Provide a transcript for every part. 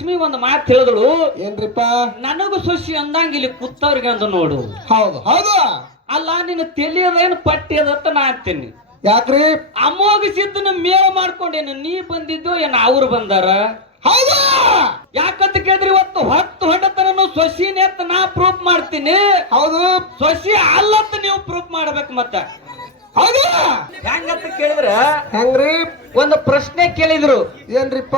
ಲಕ್ಷ್ಮಿ ಒಂದು ಮಾತು ಹೇಳಿದಳು ಏನ್ರಿಪ್ಪ? ನನಗೂ ಸೊಸಿ ಅಂದಂಗ ಇಲ್ಲಿ ಕುತ್ತವ್ರಿಗೆ ಅಂದ ನೋಡು. ಹೌದು ಹೌದು. ಅಲ್ಲ ನಿನ್ನ ತಿಳಿಯದೇನು ಪಟ್ಟಿ ಅದತ್ತ ನಾ ಅಂತೀನಿ. ಯಾಕ್ರಿ? ಅಮೋಘಸಿದ್ದನ್ನ ಮೇವ ಮಾಡ್ಕೊಂಡೇನು? ನೀ ಬಂದಿದ್ದು ಏನ್ ಅವ್ರು ಬಂದಾರ? ಹೌದು. ಯಾಕಂತ ಕೇಳಿದ್ರೆ ಇವತ್ತು ಹತ್ತು ಹೊಡೆತನ ಸೊಸಿನೇ ಅಂತ ನಾ ಪ್ರೂಫ್ ಮಾಡ್ತೀನಿ. ಹೌದು. ಸೊಸಿ ಅಲ್ಲತ್ತ ನೀವು ಪ್ರೂಫ್ ಮಾಡ್ಬೇಕು ಮತ್ತ. ಹೆಂಗಂತ ಕೇಳಿದ್ರ ಹೆಂಗ್ರಿ? ಒಂದು ಪ್ರಶ್ನೆ ಕೇಳಿದ್ರು. ಏನ್ರಿಪ್ಪ?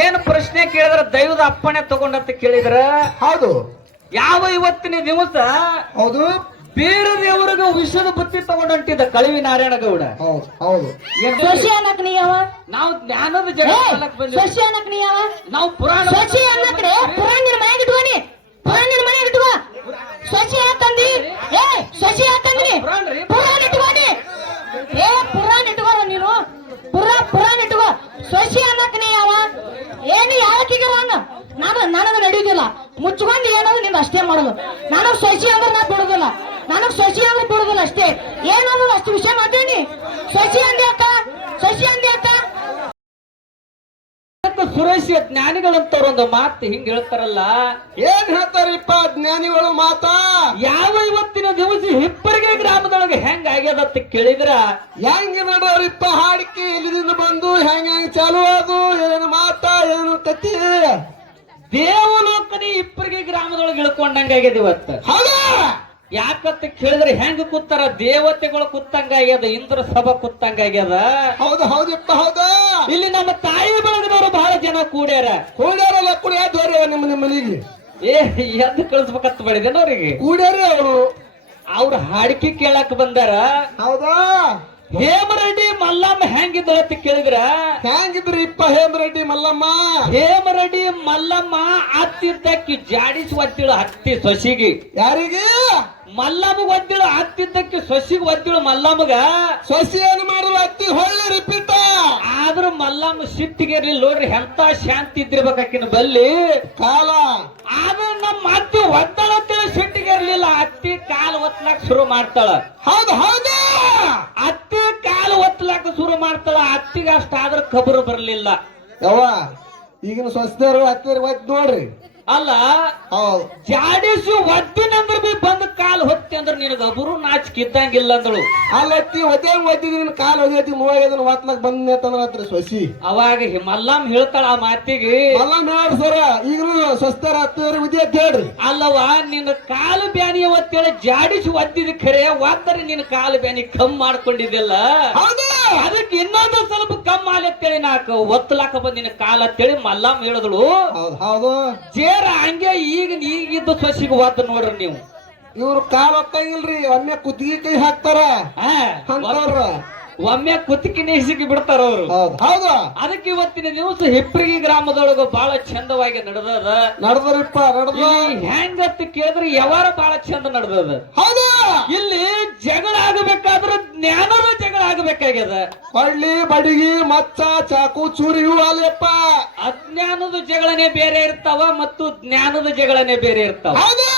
ಏನ್ ಪ್ರಶ್ನೆ ಕೇಳಿದ್ರ ದೈವದ ಅಪ್ಪಣೆ ತಗೊಂಡಂತ ಕೇಳಿದ್ರ? ಹೌದು. ಯಾವ ಇವತ್ತಿನ ದಿವಸ ಹೌದು. ಬೇರೆ ದೇವರಿಗೆ ವಿಷದ ಬುತ್ತಿ ತಗೊಂಡಂಟಿದ್ದ ಕಳಿವಿ ನಾರಾಯಣ ಗೌಡ? ಹೌದು ಹೌದು. ಸೊಸಿ ಅನ್ನಕ್ ನೀ ಯಾವ ನಾವು ಜ್ಞಾನದ ಜಗ ಬಂದಿವಿ ಸೊಸಿ ಅನ್ನಕ್ ನೀ ಯಾವ ನಾವು ಪುರಾಣ ಸೊಸಿ ಅನ್ನಕ್ರೆ ಪುರಾಣ ನಿನ್ ಮನೆಗೆ ಇಟ್ಕೋನಿ ಪುರಾಣ ನಿನ್ ಮನೆಗೆ ಇಟ್ಕೋ. ಸೊಸಿ ಯಾಕಂದಿ ಏ ಸೊಸಿ ಯಾಕಂದ್ರಿ ಪುರಾಣ ಸೊಸಿ ಅನ್ನಕ್ ನೀ ಯಾವ ಏನು ಯಾವತ್ತಿಗೆ ಅನ್ನ ನಾನು ನನಗೆ ನಡೆಯುದಿಲ್ಲ. ಮುಚ್ಕೊಂಡು ಏನಾದ್ರು ನೀನು ಅಷ್ಟೇ ಮಾಡೋದು. ನಾನು ಸೊಸಿ ಅಂದ್ರೆ ನಾ ಬಿಡುದಿಲ್ಲ ನನಗ್ ಸೊಸಿ ಅಂದ್ರೆ ಬಿಡುದಿಲ್ಲ ಅಷ್ಟೇ. ಏನಾದ್ರು ಅಷ್ಟು ವಿಷಯ ಮಾಡ್ತೀನಿ. ಸೊಸಿ ಅಂದಿ ಅಕ್ಕ ಸೊಸಿ ಅಂದಿ ಅಕ್ಕ ಸುರೇಶ್ ಜ್ಞಾನಿಗಳಂತವ್ರ ಒಂದು ಮಾತು ಹಿಂಗ್ ಹೇಳ್ತಾರಲ್ಲ? ಏನ್ ಹೇಳ್ತಾರಿಪ್ಪ ಜ್ಞಾನಿಗಳು ಮಾತಾ? ಯಾವ ಇವತ್ತಿನ ದಿವಸ ಹಿಪ್ಪರಿಗೆ ಗ್ರಾಮದೊಳಗೆ ಹೆಂಗ್ ಆಗ್ಯದತ್ತ ಕೇಳಿದ್ರ? ಹೆಂಗ ನಡೋರಿಪ್ಪ ಹಾಡಿಕೆ ಇಲ್ಲಿದಿಂದ ಬಂದು ಹೆಂಗ್ ಹೆಂಗ್ ಚಾಲು ಅದು ಏನು ಮಾತಾ ಏನು ಕತಿ ದೇವಲೋಕನೇ ಇಪ್ಪರಿಗೆ ಗ್ರಾಮದೊಳಗೆ ಇಳ್ಕೊಂಡಂಗ ಆಗ್ಯದ ಇವತ್ತು. ಹೌದಾ? ಯಾಕಂತ ಕೇಳಿದ್ರೆ ಹೆಂಗ ಕೂತಾರ? ದೇವತೆಗಳು ಕೂತಂಗ ಆಗ್ಯದ ಇಂದ್ರ ಸಭಾ ಕೂತಂಗ ಆಗ್ಯದ. ಹೌದು ಹೌದಪ್ಪ ಹೌದಾ. ಇಲ್ಲಿ ನಮ್ಮ ತಾಯಿ ಬೆಳೆದವರು ಬಹಳ ಜನ ಕೂಡ್ಯಾರ. ಕೂಡ್ಯಾರಲ್ಲ ಕುಡಿ ಯಾವ್ದವ್ರಿ ನಿಮ್ಮ ನಿಮ್ಮ ಮನೆಗೆ? ಏ ಎದ್ದು ಕಳಿಸ್ಬೇಕಂತ ಮಾಡಿದೇನ ಅವ್ರಿಗೆ? ಕೂಡ್ಯಾರ ಅವರು? ಅವ್ರ ಹಾಡಿಕೆ ಕೇಳಕ್ ಬಂದಾರ. ಹೌದಾ? ಹೇಮರೆಡ್ಡಿ ಮಲ್ಲಮ್ಮ ಹೆಂಗಿದ್ದಾಳ ಅಂತ ಕೇಳಿದ್ರ? ಹೆಂಗಿದ್ರಿಪ್ಪ ಹೇಮರೆಡ್ಡಿ ಮಲ್ಲಮ್ಮ? ಹೇಮರೆಡ್ಡಿ ಮಲ್ಲಮ್ಮ ಅತ್ತಿದ್ದಕ್ಕಿ ಜಾಡಿಸಿ ಒತ್ತಿಳು ಹತ್ತಿ ಸೊಸಿಗೆ. ಯಾರಿಗೆ? ಮಲ್ಲಮ್ಮಗ್ ಒದ್ದಿಳು ಹತ್ತಿದ್ದಕ್ಕೆ ಸೊಸಿಗೆ ಒದ್ದಿಳು ಮಲ್ಲಮ್ಮಗ. ಸೊಸಿ ಏನು ಮಾಡಲು ಅತ್ತಿ ಹೊಳ್ಳಿ ರಿಪೀಟ ಆದ್ರೂ ಮಲ್ಲಮ್ಮ ಸಿಟ್ಟಿಗೆ ಇರ್ಲಿಲ್ಲ ನೋಡ್ರಿ ಎಂತ ಶಾಂತಿ ಇದ್ದಿರ್ಬೇಕಾಕಿನ ಬಲ್ಲಿ. ಕಾಲ. ಆದ್ರೂ ನಮ್ಮ ಅತ್ತಿ ಒದ್ದಳ ಸಿಟ್ಟಿಗೆ ಇರ್ಲಿಲ್ಲ ಅತ್ತಿ ಕಾಲು ಒತ್ತಲಾಕ ಶುರು ಮಾಡ್ತಾಳ. ಹೌದು ಹೌದು. ಅತ್ತಿ ಕಾಲು ಒತ್ತಲಾಕ ಶುರು ಮಾಡ್ತಾಳ ಅತ್ತಿಗೆ ಅಷ್ಟಾದ್ರೂ ಕಬರು ಬರ್ಲಿಲ್ಲ. ಯವ್ವ ಈಗಿನ ಸ್ವಸ್ಥರು ಅತ್ತಿರ್ ಒತ್ತಿ ನೋಡ್ರಿ. ಅಲ್ಲ ಹೌದು. ಜಾಡಿಸಿ ಒದ್ದಿನಂದ್ರ ಬಿ ಬಂದ್ ಕಾಲ್ ಹೊತ್ತಿ ಅಂದ್ರ ನಿನಗ ಅಬರು ನಾಚಿಕೆ ಇದ್ದಂಗಿಲ್ಲ ಅಂದಳು ಅಲ್ಲತ್ತಿ ಒದ್ದೆ ಒದ್ದಿದ್ರಿ ಕಾಲ್ ಒದೇತಿ ಮೂವಾಗದನ್ನ ಒತ್ಲಕ್ ಬಂದ ತಂದ್ರಿ ಸೊಸಿ. ಅವಾಗ ಮಲ್ಲಮ್ಮ ಹೇಳ್ತಾಳ ಆ ಮಾತಿಗೆ. ಮಲ್ಲಮ್ಮ ಹೇಳ್ರಿ ಸರ ಈಗಲೂ ಸ್ವಸ್ಥರ ಹತ್ತಿರ ವಿದ್ಯೆ ಅಂತ ಹೇಳ್ರಿ. ಅಲ್ಲವ ನಿನ್ನ ಕಾಲು ಬ್ಯಾನಿ ಒತ್ತೇಳಿ ಜಾಡಿಸಿ ಒದ್ದಿದ ಖರೆ ಒತ್ತರೆ ನಿನ್ನ ಕಾಲು ಬ್ಯಾನಿ ಕಮ್ಮಿ ಮಾಡ್ಕೊಂಡಿದ್ದಿಲ್ಲ. ಹೌದು. ಅದಕ್ಕೆ ಇನ್ನೊಂದು ಸ್ವಲ್ಪ ಕಮ್ಮ ಆಲತ್ತೇಳಿ ನಾಕ ಒತ್ತಲಾಕ ಬಂದಿನ ಕಾಲ ಅಂತೇಳಿ ಮಲ್ಲಮ್ಮ ಹೇಳಿದಳು. ಹೌದು ಹೌದು. ಜೇರ ಹಂಗೆ ಈಗ ಈಗಿದ್ದ ಸೊಸಿಗೆ ಒತ್ತ ನೋಡ್ರಿ ನೀವು. ಇವ್ರು ಕಾಲ ಒತ್ತಂಗಿಲ್ರಿ ಒಮ್ಮೆ ಕುತ್ತಿಗೆ ಕೈ ಹಾಕ್ತಾರ. ಅಂತವ್ರ ಒಮ್ಮೆ ಕುತ್ತಿಗೆ ಸಿಕ್ಕಿ ಬಿಡ್ತಾರ ಅವರು. ಹೌದು ಅದಕ್ಕೆ ಇವತ್ತಿನ ದಿವಸ ಹಿಪ್ರಿಗಿ ಗ್ರಾಮದೊಳಗ ಬಹಳ ಚಂದವಾಗಿ ನಡೆದದ. ನಡ್ದರಿಪ್ಪ ನಡ್ದ. ಹೆಂಗತ್ತ ಕೇಳಿದ್ರೆ ಯಾವಾರ ಬಹಳ ಚಂದ ನಡೆದದ. ಹೌದು. ಇಲ್ಲಿ ಜಗಳ ಆಗಬೇಕಾದ್ರೆ ಜ್ಞಾನದ ಜಗಳ ಆಗಬೇಕಾಗ್ಯದ ಹೊಳ್ಳಿ ಬಡಿಗಿ ಮಚ್ಚ ಚಾಕು ಚೂರಿ ಇವು ಅಲ್ಲಪ್ಪ ಅಜ್ಞಾನದ ಜಗಳನೆ ಬೇರೆ ಇರ್ತಾವ ಮತ್ತು ಜ್ಞಾನದ ಜಗಳನೆ ಬೇರೆ ಇರ್ತಾವ. ಹೌದು.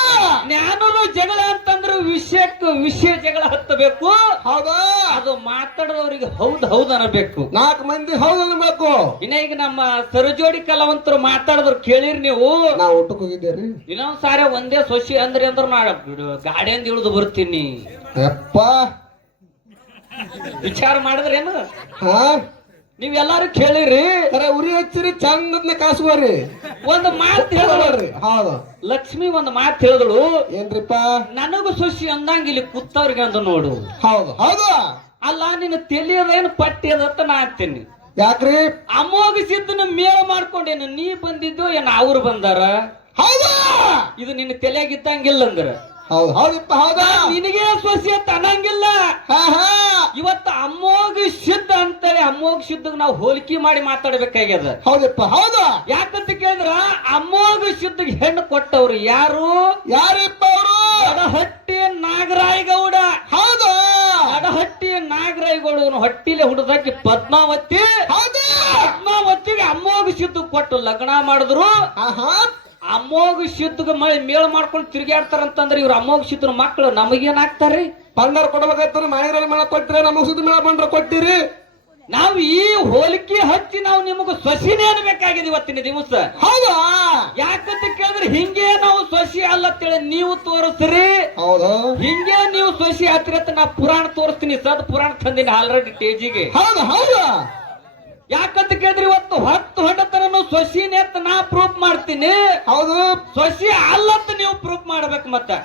ಜ್ಞಾನದ ಜಗಳ ಅಂತಂದ್ರೆ ವಿಷಯಕ್ಕೆ ವಿಷಯ ಜಗಳ ಹತ್ತಬೇಕು. ಹೌದಾ. ಅದು ಮಾತಾಡೋರಿಗೆ ಹೌದ್ ಹೌದ್ ಅನ್ನಬೇಕು. ನಾಲ್ಕು ಮಂದಿ ಹೌದು ಅನ್ಬೇಕು ಇನ್ನ ಈಗ ನಮ್ಮ ಸರಜೋಡಿ ಕಲಾವಂತರು ಮಾತಾಡಿದ್ರು ಕೇಳಿರಿ ನೀವು. ನಾವು ಊಟಕ್ಕೆ ಹೋಗಿದ್ದೇರಿ ಇನ್ನೊಂದ್ ಸಾರಿ ಒಂದೇ ಸೊಸಿ ಅಂದ್ರೆ ಅಂದ್ರೆ ನಾ ಗಾಡಿಯಿಂದ ಇಳಿದು ಬರ್ತೀನಿ. ಯಪ್ಪ. ವಿಚಾರ ಮಾಡಿದ್ರೇನು? ಹಾ. ನೀವೆಲ್ಲಾರು ಕೇಳಿರಿ? ಕರೆ ಉರಿ ಹಚ್ಚಿರಿ ಚಂದದ್ನ ಕಾಸುವರಿ. ಒಂದು ಮಾತು ಹೇಳಿದ್ರಿ ಹೌದು. ಲಕ್ಷ್ಮಿ ಒಂದು ಮಾತು ಹೇಳಿದಳು. ಏನ್ರಿಪ್ಪ? ನನಗೂ ಸೊಸಿ ಅಂದಂಗ ಇಲ್ಲಿ ಕುತ್ತವ್ರಿಗೆ ಅಂದ ನೋಡು. ಹೌದು. ಹೌದು. ಅಲ್ಲ ನಿನ್ನ ತಿಳಿಯದೇನು ಪಟ್ಟಿ ಅದತ್ತ ನಾ ಅಂತೀನಿ. ಯಾಕ್ರಿ? ಅಮೋಗಿಸಿದ್ದನ್ನ ಮೇಲ ಮಾಡ್ಕೊಂಡೇನು ನೀ ಬಂದಿದ್ದು ಏನ್ ಅವ್ರು ಬಂದಾರ? ಹೌದು. ಇದು ನಿನ್ನ ತಲೆಯಾಗಿದ್ದಂಗಿಲ್ಲ ಅಂದ್ರ. ಹೌದು. ಹೌದಪ್ಪ ಹೌದಾ? ನಿನಗೆ ಸೊಸಿ ಅಂತ ಅನ್ನಂಗಿಲ್ಲ ಇವತ್ತು ಅಮ್ಮೋಗ ಸಿದ್ಧ ಅಂತಾರೆ ಅಮ್ಮೋಗ ಶುದ್ಧಗ್ ನಾವು ಹೋಲಿಕೆ ಮಾಡಿ ಮಾತಾಡ್ಬೇಕಾಗ್ಯದ. ಹೌದಪ್ಪ ಹೌದು. ಯಾಕಂತ ಕೇಳಿದ್ರ ಅಮ್ಮೋಗ ಶುದ್ಧಗ್ ಹೆಣ್ಣು ಕೊಟ್ಟವ್ರು ಯಾರು? ಯಾರಿಪ್ಪ ಅವರು? ಅಡಹಟ್ಟಿ ನಾಗರಾಯಗೌಡ. ಹೌದು. ಅಡಹಟ್ಟಿ ನಾಗರಾಯಗೌಡ ಹೊಟ್ಟಿಲೆ ಹುಡುದಾಕಿ ಪದ್ಮಾವತಿ. ಹೌದು. ಪದ್ಮಾವತಿಗೆ ಅಮ್ಮೋಗ ಶುದ್ಧ ಕೊಟ್ಟು ಲಗ್ನ ಮಾಡಿದ್ರು. ಆಹಾ. ಅಮೋಘ ಸಿದ್ಧಗ ಮಳೆ ಮೇಳ ಮಾಡ್ಕೊಂಡು ತಿರುಗಾಡ್ತಾರಂತಂದ್ರೆ ಇವ್ರ ಅಮೋಘ ಸಿದ್ಧನ ಮಕ್ಕಳು ನಮಗೇನಾಗ್ತಾರ್ರಿ? ಪಂಡರ್ ಕೊಡಬೇಕಾಯ್ತಾರೆ ಮನೆಗಳಲ್ಲಿ ಮೇಳ ಕೊಟ್ಟರೆ ನಮಗೆ ಸುದ್ದಿ ಮೇಳ ಬಂದ್ರೆ ಕೊಟ್ಟಿರಿ. ನಾವು ಈ ಹೋಲಿಕೆ ಹಚ್ಚಿ ನಾವು ನಿಮಗೆ ಸೊಸಿನೇ ಅನ್ಬೇಕಾಗಿದೆ ಇವತ್ತಿನ ದಿವಸ. ಹೌದಾ? ಕೇಳಿದ್ರೆ ಹಿಂಗೆ ನಾವು ಸೊಸಿ ತಿಳಿ ನೀವು ತೋರಿಸ್ರಿ. ಹೌದು? ಹಿಂಗೆ ನೀವು ಸೊಸಿ ಹತ್ತಿರ ನಾ ಪುರಾಣ ತೋರಿಸ್ತೀನಿ ಸದ್ ಪುರಾಣ ತಂದಿನಿ ಆಲ್ರೆಡಿ ಟೇಜಿಗೆ ಹೌದು ಹೌದು? ಯಾಕಂತ ಕೇಳಿದ್ರೆ ಇವತ್ತು ಹತ್ತು ಹೊಡೆತನ ಸೊಸಿನೇ ಅಂತ ನಾ ಪ್ರೂಫ್ ಮಾಡ್ತೀನಿ. ಹೌದು. ಸೊಸಿ ಅಲ್ಲಂತ ನೀವು ಪ್ರೂಫ್ ಮಾಡ್ಬೇಕು ಮತ್ತೆ.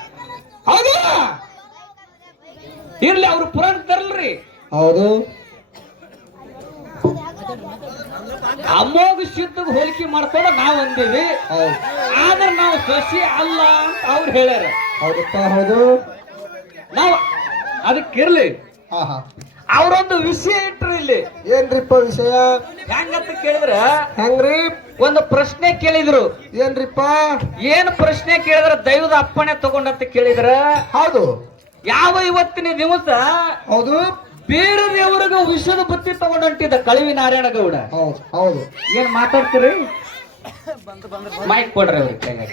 ಹೌದು. ಇರ್ಲಿ ಅವ್ರು ಪುರಾಣ ತರಲ್ರಿ. ಹೌದು. ಅಮೋಘ ಸಿದ್ಧಗ್ ಹೋಲಿಕೆ ಮಾಡ್ಕೊಂಡು ನಾವ್ ಅಂದೀವಿ. ಹೌದು. ಆದ್ರೆ ನಾವು ಸೊಸಿ ಅಲ್ಲ ಅಂತ ಅವ್ರು ಹೇಳ್ಯಾರ. ಹೌದಪ್ಪ ಹೌದು. ನಾವು ಅದಕ್ಕಿರ್ಲಿ. ಹಾ ಹಾ. ಅವ್ರೊಂದು ವಿಷಯ ಇಟ್ರು ಇಲ್ಲಿ. ಏನ್ರಿಪ್ಪ ವಿಷಯ? ಹೆಂಗಂತ ಕೇಳಿದ್ರ ಹೆಂಗ್ರಿ? ಒಂದು ಪ್ರಶ್ನೆ ಕೇಳಿದ್ರು. ಏನ್ರಿಪ್ಪ ಏನ್ ಪ್ರಶ್ನೆ ಕೇಳಿದ್ರ ದೈವದ ಅಪ್ಪಣೆ ತಗೊಂಡಂತ ಕೇಳಿದ್ರ? ಹೌದು. ಯಾವ ಇವತ್ತಿನ ದಿವಸ ಹೌದು. ಬೇರೆ ದೇವರಿಗೆ ವಿಷದ ಬುತ್ತಿ ತಗೊಂಡಂಟಿದ್ದ ಕಳಿವಿ ನಾರಾಯಣ ಗೌಡ? ಹೌದು ಹೌದು. ಏನ್ ಮಾತಾಡ್ತೀರಿ? ಮೈಕ್ ಕೊಡ್ರಿ ಅವ್ರಿಗೆ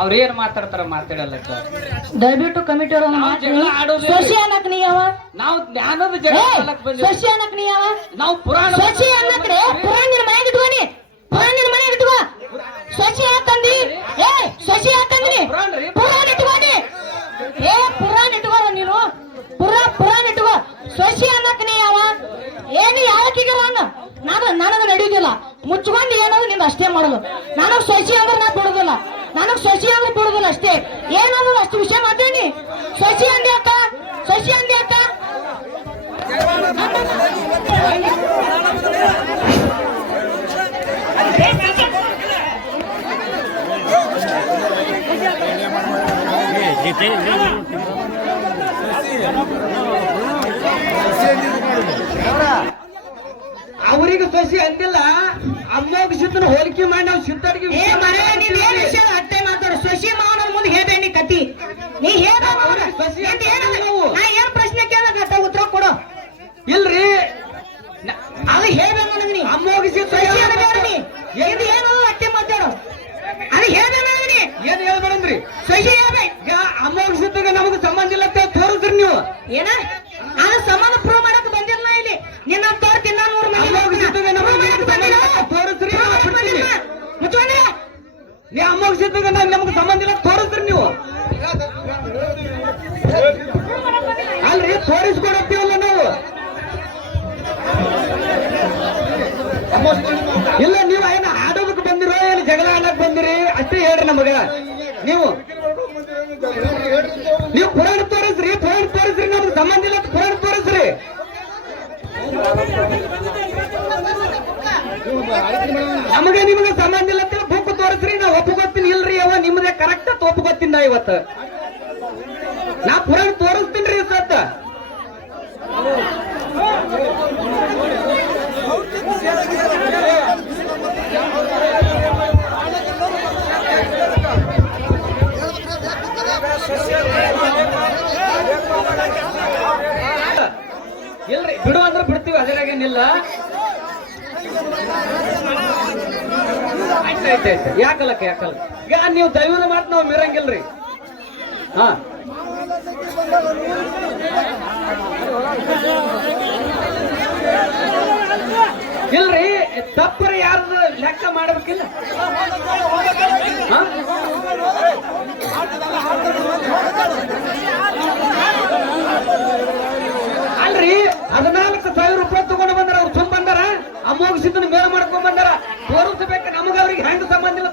ಅವ್ರ ಏನ್ ಮಾತಾಡ್ತಾರ ಮಾತಾಡಲ್ಲ ದಯವಿಟ್ಟು ಕಮಿಟಿ ಅವ್ರ ಶಶಿ. ಅನ್ನಕ್ ನೀ ಯಾವ ನಾವು ಜ್ಞಾನದ ಜಗ ಶಶಿ ಅನ್ನಕ್ ನೀ ಯಾವ ನಾವು ಪುರಾಣ ಸೊಸಿ ಅನ್ನಕ್ರೆ. ಪುರಾಣ ನಿನ್ ಮನೆಗೆ ಇಟ್ಕೋನಿ ಪುರಾಣ ನಿನ್ ಮನೆಗೆ ಇಟ್ಕೋ. ಶಶಿ ಯಾಕಂದಿ ಏ ಶಶಿ ಯಾಕಂದ್ರಿ ಪುರಾಣ ರೀ. ಪುರಾಣ ಇಟ್ಕೋನಿ ಏ ಪುರಾಣ ಇಟ್ಕೋ ನೀನು. ಪುರ ಪುರಾಣ ಇಟ್ಕೋ. ಶಶಿ ಅನ್ನಕ್ ನೀ ಯಾವ ಏನು ಯಾವತ್ತಿಗೆ ಅನ್ನ? ನಾನು ನನಗೆ ನಡೆಯುದಿಲ್ಲ ಮುಚ್ಕೊಂಡು ಏನಾದ್ರು ನೀನು ಅಷ್ಟೇ ಮಾಡೋದು ನನಗ್ ಸೊಸಿ ಅಂದ್ರೆ ನಾ ಬಿಡುದಿಲ್ಲ ನನಗ್ ಸೊಸಿ ಅಂದ್ರೆ ಬಿಡುದಿಲ್ಲ ಅಷ್ಟೇ. ಏನಾದ್ರು ಅಷ್ಟು ವಿಷಯ ಮಾತಾಡಿ ಸೊಸಿ ಅಂದೆ ಅಕ್ಕ. ಸೊಸಿ ಅಂದೆ ಅಕ್ಕ. ಅವರಿಗೆ ಸೊಸಿ ಅಂದಿಲ್ಲ. ಅಮ್ಮೋಗ ಸಿದ್ಧನ ಹೋಲಿಕೆ ಮಾಡಿ ನಾವು ಸಿದ್ಧರಿಗೆ ಏ ಮರೆ ನೀನ್ ಏನ್ ವಿಷಯ ಅಟ್ಟೆ ಮಾತಾಡು? ಶಶಿ ಮಾವನ ಮುಂದೆ ಹೇಳ್ಬೇಡಿ ಕತಿ. ನೀ ಹೇಳ ಶಶಿ ಅಂತ ಏನದ ನಾವು. ನಾ ಏನ್ ಪ್ರಶ್ನೆ ಕೇಳಕತ್ತ ಉತ್ತರ ಕೊಡು ಇಲ್ರಿ ಅದು ಹೇಳ್ಬೇಕು ನನಗೆ ನೀ ಅಮ್ಮೋಗ ಸಿದ್ಧ ಶಶಿ ಅನ್ನಬೇಡ ನೀ ಇದು ಏನದ ಅಟ್ಟೆ ಮಾತಾಡು ಅದು ಹೇಳ್ಬೇಕು ನನಗೆ ನೀ ಏನ್ ಹೇಳ್ಬೇಡಂದ್ರಿ ಶಶಿ ಹೇಳ್ಬೇ ಈಗ ಅಮ್ಮೋಗ ಸಿದ್ಧಗ ನಮಗೆ ಸಂಬಂಧ ಇಲ್ಲ ಅಂತ ತೋರಿಸ್ರಿ ನೀವು ಏನ ನಾನು ಸಂಬಂಧ ಪ್ರೂವ್ ಮಾಡಕ್ ಬಂದಿಲ್ಲ ಇಲ್ಲಿ ನಿನ್ನ ತೋರ್ತೀನಿ ನಾನು ನೂರು ಮಂದಿ ಅಮ್ಮೋಗ ಸಿದ್ಧಗ prove ನಮಗೆ ಮಾಡಕ್ ಬಂದಿಲ್ಲ. ತೋರಿಸ್ರಿ prove ನಾವು ಮಾಡಕ್ ಬಿಡ್ತೀವಿ. ಬಂದಿಲ್ಲ. ಮುಚ್ಕೊಂಡೆ ಸಿದ್ಧಗ ನಮಗೆ ಸಂಬಂಧ ಇಲ್ಲ, ತೋರಿಸ್ರಿ ನೀವು. ಅಲ್ರಿ, ತೋರಿಸ್ಕೊಡತ್ತೀವಲ್ಲ ನಾವು. ಇಲ್ಲ, ನೀವು ಏನ ಆಡೋದಕ್ಕೆ ಬಂದಿರೋ, ಏನು ಜಗಳ ಆಡಕ್ ಬಂದಿರಿ, ಅಷ್ಟೇ ಹೇಳ್ರಿ ನಮಗ. ನೀವು. ನೀವು ಪುರಾಣ ತೋರಿಸ್ರಿ ಪುರಾಣ ತೋರಿಸ್ರಿ, ನಮ್ಗೆ ಸಂಬಂಧ ಇಲ್ಲ ಪುರಾಣ ತೋರಿಸ್ರಿ. ನಮಗೆ ನಿಮಗೆ ಸಂಬಂಧ ಇಲ್ಲ ನಾ ಇವತ್ತು ನಾ ಪುರಾಣ ತೋರಿಸ್ತೀನಿ ರೀ ಸತ್ತ ಇಲ್ರಿ, ಬಿಡು ಅಂದ್ರೆ ಬಿಡ್ತೀವಿ, ಅದರಾಗೇನಿಲ್ಲ. ಆಯ್ತಾಯ್ತಾಯ್ತು ಯಾಕಲಕ್ಕ ಯಾಕಲ್ಲ ನೀವು ದೈವದ ಮಾತು ನಾವು ಮೀರಂಗಿಲ್ರಿ. ಇಲ್ರಿ, ತಪ್ಪರ ಯಾರ್ದು ಲೆಕ್ಕ ಮಾಡ್ಬೇಕಿಲ್ಲ? ಅಲ್ರಿ, ಹದಿನಾಲ್ಕು ಸಾವಿರ ರೂಪಾಯಿ ತಗೊಂಡು ಬಂದಾರ, ಅವ್ರು ತುಂಬ ಬಂದಾರ, ಅಮೋಘ ಸಿದ್ದನ ಮೇಲೆ ಮಾಡ್ಕೊಂಡ್ ಬಂದಾರ ತೋರಿಸ್ಬೇಕು ನಮಗ ಅವ್ರಿಗೆ ಹೆಂಗ್ ಸಂಬಂಧ ಇಲ್ಲ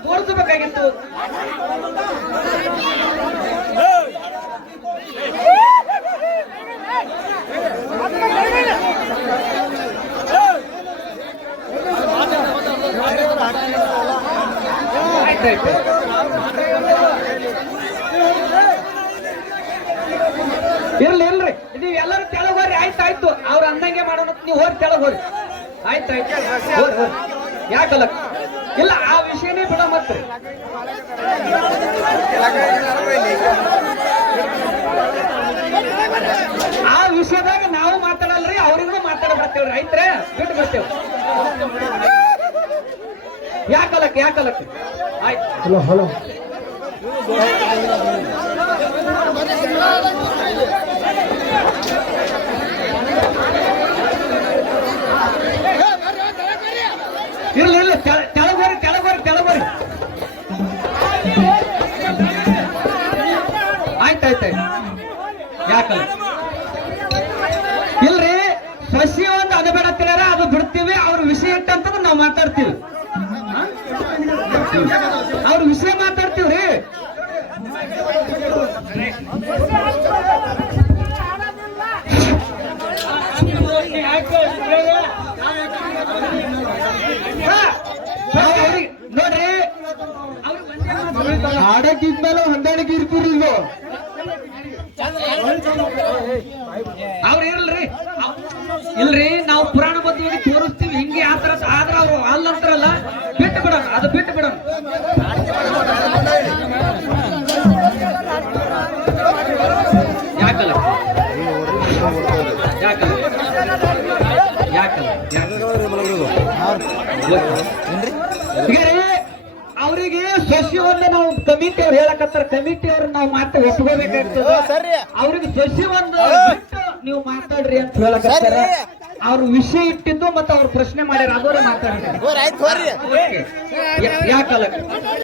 ಆಯ್ತಾಯ್ತು ಇರ್ಲಿ ಇಲ್ರಿ ನೀವು ಎಲ್ಲರೂ ತೆಳಗ್ ಹೋರಿ ಆಯ್ತಾಯ್ತು ಅವ್ರ ಅಂದಂಗೆ ಮಾಡೋಣ ನೀವು ಹೋರಿ ತೆಳಗ್ ಹೋರಿ ಹೋರಿ ಯಾಕಲ್ಲ? ಇಲ್ಲ ಬಿಡ ಮತ್ತೆ. ಆ ವಿಷಯದಾಗ ನಾವು ಮಾತಾಡಲ್ರಿ ಅವ್ರಿಗೂ ಮಾತಾಡ ಬರ್ತೇವ್ರಿ. ಆಯ್ತ್ರೆ ಬಿಟ್ಟು ಬರ್ತೇವೆ. ಯಾಕಲಕ್ ಯಾಕಲಕ್ ಆಯ್ತು. Hello hello. ಅವ್ರ ವಿಷಯ ಮಾತಾಡ್ತೀವ್ರಿ. ನೋಡ್ರಿ ಹಾಡಕ್ಕಿದ್ಮೇಲೆ ಹೊಂದಾಣಿಕೆ ಇರ್ತೀರಿ ಇದು ಅವ್ರ ಇರಲ್ರಿ. ಇಲ್ರಿ. ಅವರಿಗೆ ಸಸ್ಯವನ್ನ ನಾವು ಕಮಿಟಿ ಅವ್ರು ಹೇಳಕತ್ತಾರ. ಕಮಿಟಿ ಅವ್ರ ನಾವು ಮಾತು ಒಪ್ಕೋಬೇಕಾಗ್ತದೆ. ಅವ್ರಿಗೆ ಸಸಿ ಒಂದು ಬಿಟ್ಟು ನೀವು ಮಾತಾಡ್ರಿ ಅಂತ ಹೇಳಕತ್ತಾರ. ಅವ್ರ ವಿಷಯ ಇಟ್ಟಿದ್ದು ಮತ್ತೆ ಅವ್ರ ಪ್ರಶ್ನೆ ಮಾಡ್ಯಾರ ಅದವರೇ ಮಾತಾಡ್ತಾರೆ ಯಾಕಲ್ಲ?